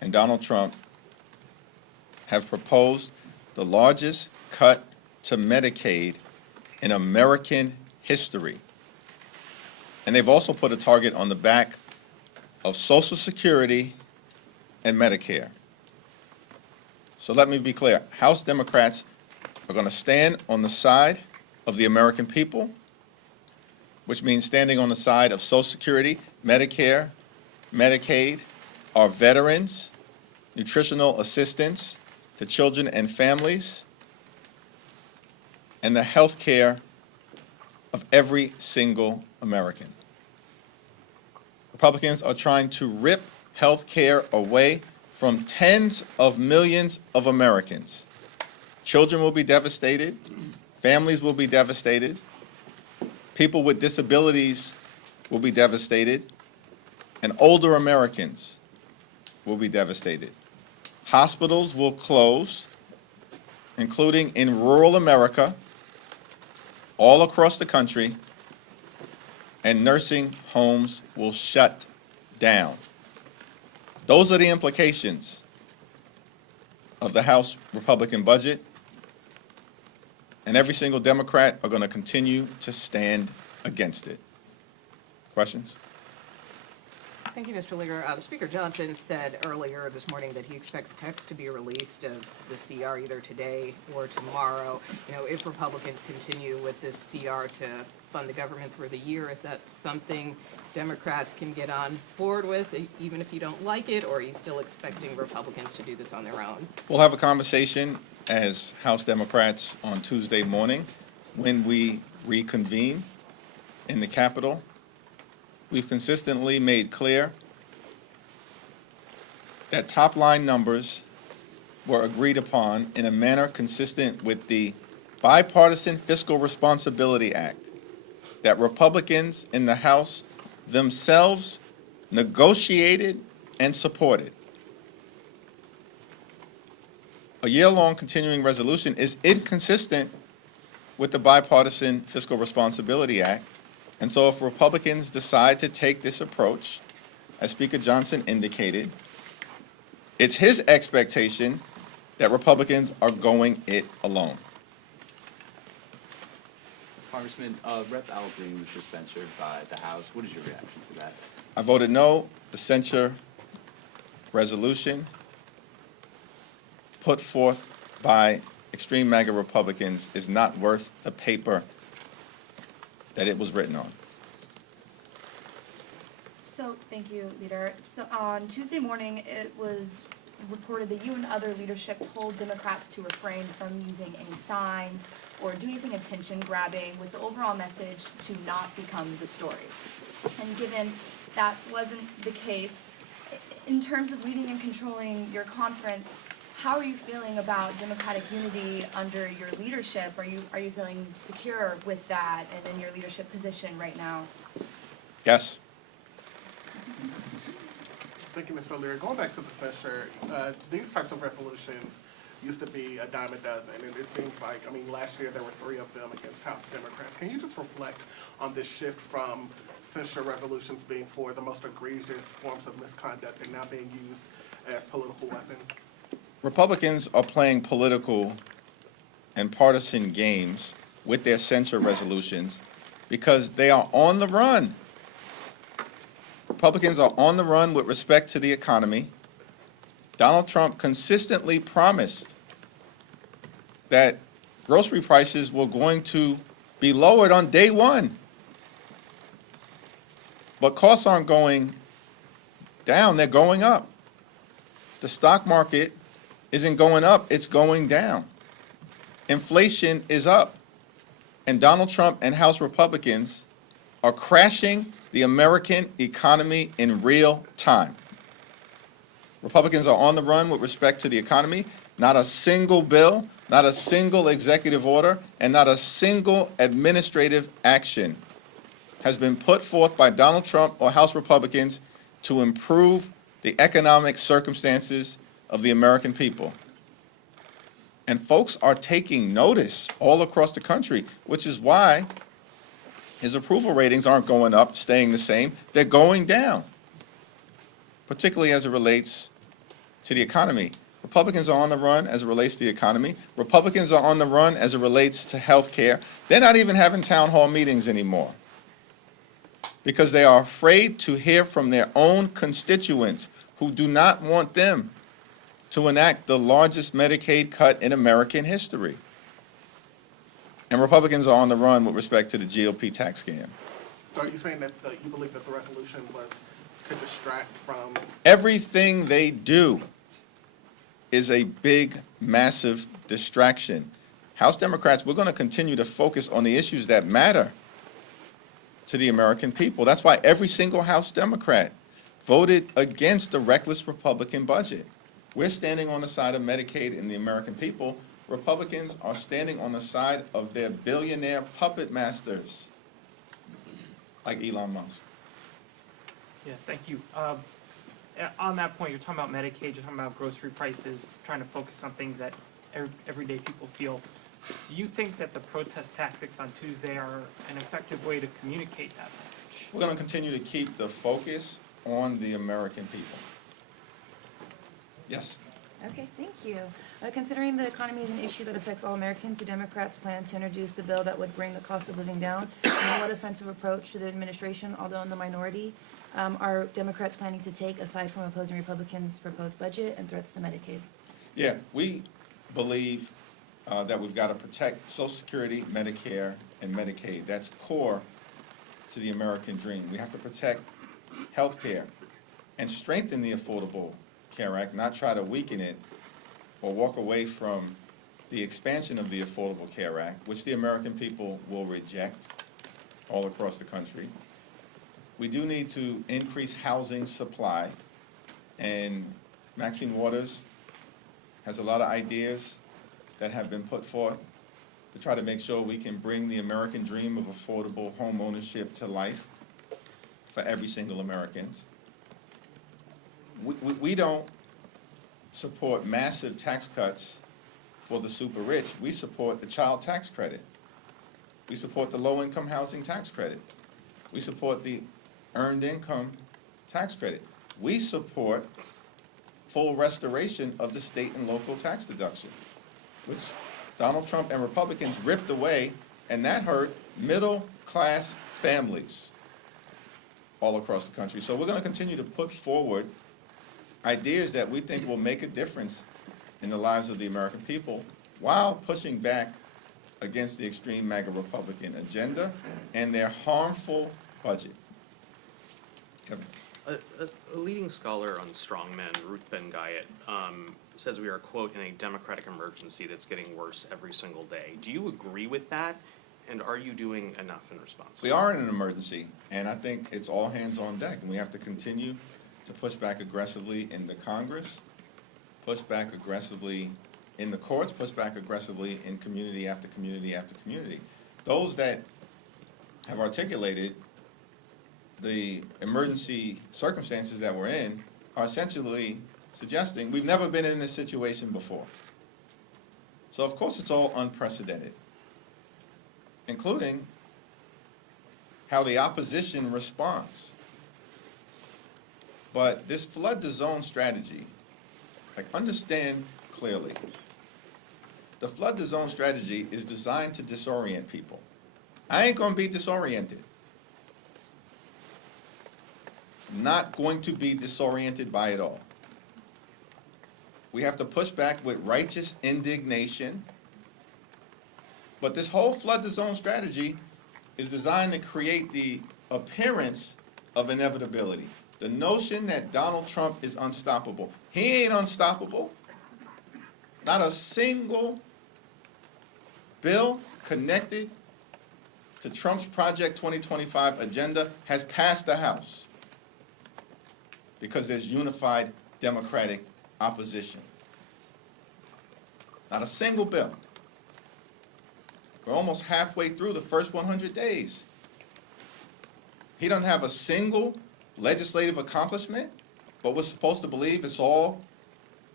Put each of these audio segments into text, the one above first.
and Donald Trump have proposed the largest cut to Medicaid in American history. And they've also put a target on the back of Social Security and Medicare. So let me be clear. House Democrats are going to stand on the side of the American people, which means standing on the side of Social Security, Medicare, Medicaid, our veterans, nutritional assistance to children and families, and the health care of every single American. Republicans are trying to rip health care away from tens of millions of Americans. Children will be devastated, families will be devastated, people with disabilities will be devastated, and older Americans will be devastated. Hospitals will close, including in rural America, all across the country, and nursing homes will shut down. Those are the implications of the House Republican budget, and every single Democrat are going to continue to stand against it. Questions? Thank you, Mr. Leader. Speaker Johnson said earlier this morning that he expects text to be released of the CR either today or tomorrow. You know, if Republicans continue with this CR to fund the government through the year, is that something Democrats can get on board with, even if you don't like it, or are you still expecting Republicans to do this on their own? We'll have a conversation as House Democrats on Tuesday morning when we reconvene in the Capitol. We've consistently made clear that top-line numbers were agreed upon in a manner consistent with the Bipartisan Fiscal Responsibility Act that Republicans in the House themselves negotiated and supported. A year-long continuing resolution is inconsistent with the Bipartisan Fiscal Responsibility Act. And so if Republicans decide to take this approach, as Speaker Johnson indicated, it's his expectation that Republicans are going it alone. Congressman, Rep. Al Green was just censured by the House. What is your reaction to that? I voted no. The censure resolution put forth by extreme MAGA Republicans is not worth the paper that it was written on. So, thank you, Leader. So on Tuesday morning, it was reported that you and other leadership told Democrats to refrain from using any signs or do anything attention-grabbing, with the overall message to not become the story. And given that wasn't the case, in terms of leading and controlling your conference, how are you feeling about Democratic unity under your leadership? Are you feeling secure with that and in your leadership position right now? Yes. Thank you, Mr. Leary. Going back to the censure, these types of resolutions used to be a dime a dozen, and it seems like, I mean, last year there were 3 of them against House Democrats. Can you just reflect on this shift from censure resolutions being for the most egregious forms of misconduct and now being used as political weapons? Republicans are playing political and partisan games with their censure resolutions because they are on the run. Republicans are on the run with respect to the economy. Donald Trump consistently promised that grocery prices were going to be lowered on day one. But costs aren't going down, they're going up. The stock market isn't going up, it's going down. Inflation is up. And Donald Trump and House Republicans are crashing the American economy in real time. Republicans are on the run with respect to the economy. Not a single bill, not a single executive order, and not a single administrative action has been put forth by Donald Trump or House Republicans to improve the economic circumstances of the American people. And folks are taking notice all across the country, which is why his approval ratings aren't going up, staying the same. They're going down, particularly as it relates to the economy. Republicans are on the run as it relates to the economy. Republicans are on the run as it relates to health care. They're not even having town hall meetings anymore because they are afraid to hear from their own constituents who do not want them to enact the largest Medicaid cut in American history. And Republicans are on the run with respect to the GOP tax scam. So are you saying that you believe that the resolution was to distract from? Everything they do is a big, massive distraction. House Democrats, we're going to continue to focus on the issues that matter to the American people. That's why every single House Democrat voted against the reckless Republican budget. We're standing on the side of Medicaid and the American people. Republicans are standing on the side of their billionaire puppet masters, like Elon Musk. Yeah, thank you. On that point, you're talking about Medicaid, you're talking about grocery prices, trying to focus on things that everyday people feel. Do you think that the protest tactics on Tuesday are an effective way to communicate that message? We're going to continue to keep the focus on the American people. Yes? Okay, thank you. Considering the economy is an issue that affects all Americans, do Democrats plan to introduce a bill that would bring the cost of living down? And what offensive approach to the administration, although in the minority, are Democrats planning to take aside from opposing Republicans' proposed budget and threats to Medicaid? Yeah, we believe that we've got to protect Social Security, Medicare, and Medicaid. That's core to the American dream. We have to protect health care and strengthen the Affordable Care Act, not try to weaken it or walk away from the expansion of the Affordable Care Act, which the American people will reject all across the country. We do need to increase housing supply, and Maxine Waters has a lot of ideas that have been put forth to try to make sure we can bring the American dream of affordable home ownership to life for every single American. We don't support massive tax cuts for the super rich. We support the child tax credit. We support the low-income housing tax credit. We support the earned income tax credit. We support full restoration of the state and local tax deduction, which Donald Trump and Republicans ripped away, and that hurt middle-class families all across the country. So we're going to continue to put forward ideas that we think will make a difference in the lives of the American people while pushing back against the extreme MAGA Republican agenda and their harmful budget. Kevin. A leading scholar on strongmen, Ruth Ben-Guyot, says we are, quote, in a democratic emergency that's getting worse every single day. Do you agree with that? And are you doing enough in response? We are in an emergency, and I think it's all hands on deck. And we have to continue to push back aggressively in the Congress, push back aggressively in the courts, push back aggressively in community after community after community. Those that have articulated the emergency circumstances that we're in are essentially suggesting we've never been in this situation before. So of course it's all unprecedented, including how the opposition responds. But this flood the zone strategy, like, understand clearly, the flood the zone strategy is designed to disorient people. I ain't gonna be disoriented. Not going to be disoriented by it all. We have to push back with righteous indignation. But this whole flood the zone strategy is designed to create the appearance of inevitability. The notion that Donald Trump is unstoppable. He ain't unstoppable. Not a single bill connected to Trump's Project 2025 agenda has passed the House because there's unified Democratic opposition. Not a single bill. We're almost halfway through the first 100 days. He doesn't have a single legislative accomplishment, but we're supposed to believe it's all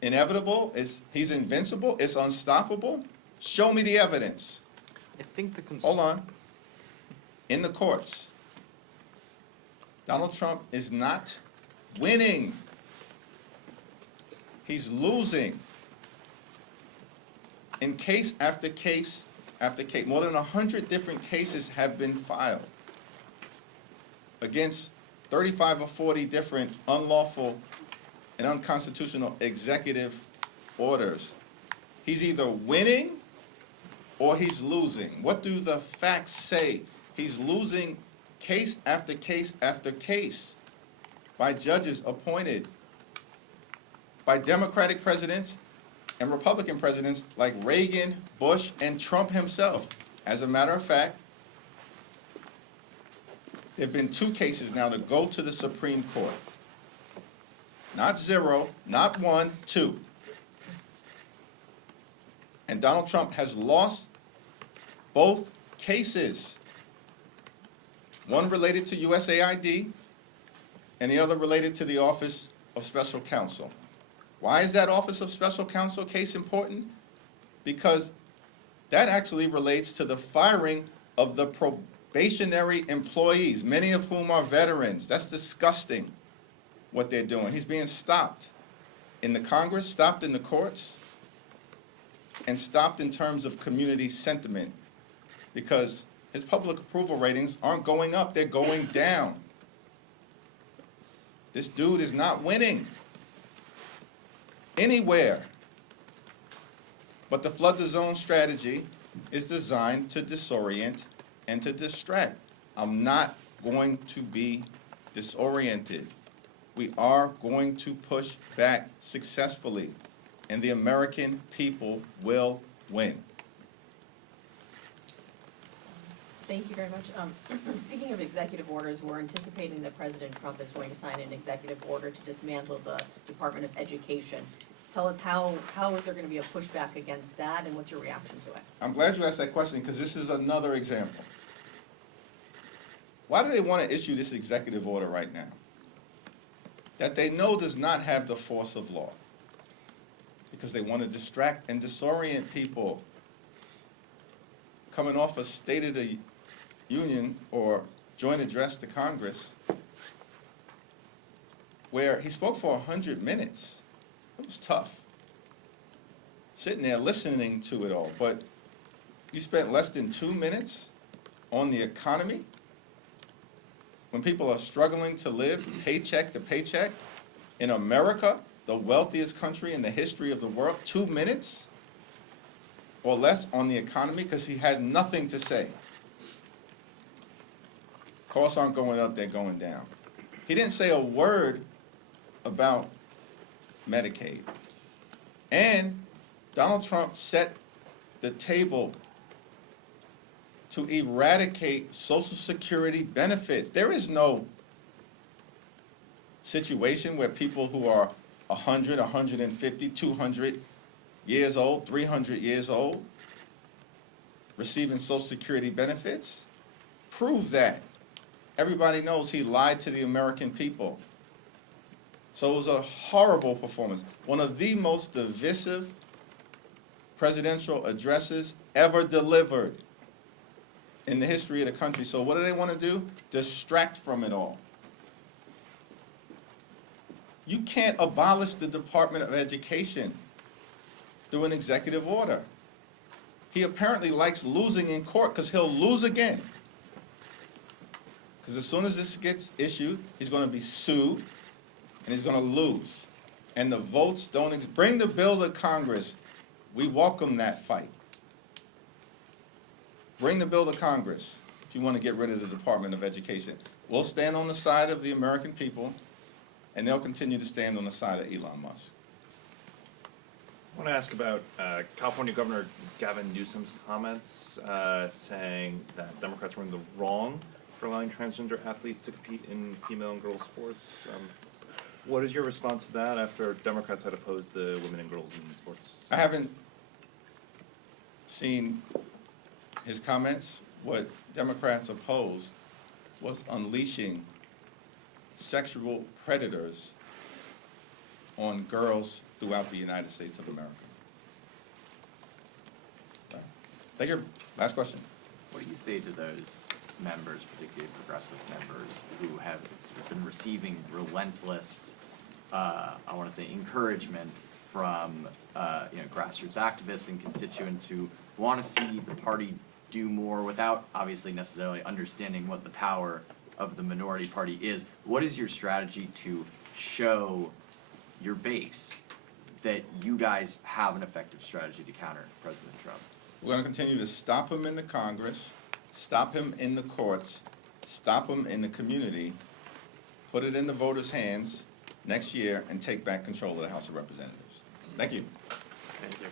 inevitable, he's invincible, it's unstoppable. Show me the evidence. I think the Hold on. In the courts, Donald Trump is not winning. He's losing in case after case after case. More than 100 different cases have been filed against 35 or 40 different unlawful and unconstitutional executive orders. He's either winning or he's losing. What do the facts say? He's losing case after case after case by judges appointed by Democratic presidents and Republican presidents like Reagan, Bush, and Trump himself. As a matter of fact, there have been 2 cases now to go to the Supreme Court. Not 0, not 1, 2. And Donald Trump has lost both cases. One related to USAID and the other related to the Office of Special Counsel. Why is that Office of Special Counsel case important? Because that actually relates to the firing of the probationary employees, many of whom are veterans. That's disgusting what they're doing. He's being stopped in the Congress, stopped in the courts, and stopped in terms of community sentiment because his public approval ratings aren't going up, they're going down. This dude is not winning anywhere. But the flood the zone strategy is designed to disorient and to distract. I'm not going to be disoriented. We are going to push back successfully, and the American people will win. Thank you very much. Speaking of executive orders, we're anticipating that President Trump is going to sign an executive order to dismantle the Department of Education. Tell us how is there going to be a pushback against that, and what's your reaction to it? I'm glad you asked that question because this is another example. Why do they want to issue this executive order right now? That they know does not have the force of law. Because they want to distract and disorient people coming off a State of the Union or joint address to Congress where he spoke for 100 minutes. It was tough. Sitting there listening to it all, but you spent less than 2 minutes on the economy when people are struggling to live paycheck to paycheck in America, the wealthiest country in the history of the world. 2 minutes or less on the economy because he had nothing to say. Costs aren't going up, they're going down. He didn't say a word about Medicaid. And Donald Trump set the table to eradicate Social Security benefits. There is no situation where people who are 100, 150, 200 years old, 300 years old, receiving Social Security benefits. Prove that. Everybody knows he lied to the American people. So it was a horrible performance. One of the most divisive presidential addresses ever delivered in the history of the country. So what do they want to do? Distract from it all. You can't abolish the Department of Education through an executive order. He apparently likes losing in court because he'll lose again. Because as soon as this gets issued, he's going to be sued and he's going to lose. And the votes don't bring the bill to Congress. We welcome that fight. Bring the bill to Congress if you want to get rid of the Department of Education. We'll stand on the side of the American people, and they'll continue to stand on the side of Elon Musk. I want to ask about California Governor Gavin Newsom's comments saying that Democrats were in the wrong for allowing transgender athletes to compete in female and girls sports. What is your response to that after Democrats had opposed the women and girls in sports? I haven't seen his comments. What Democrats opposed was unleashing sexual predators on girls throughout the United States of America. Thank you. Last question. What do you say to those members, particularly progressive members, who have been receiving relentless, I want to say, encouragement from, grassroots activists and constituents who want to see the party do more without obviously necessarily understanding what the power of the minority party is. What is your strategy to show your base that you guys have an effective strategy to counter President Trump? We're going to continue to stop him in the Congress, stop him in the courts, stop him in the community, put it in the voters' hands next year, and take back control of the House of Representatives. Thank you. Thank you.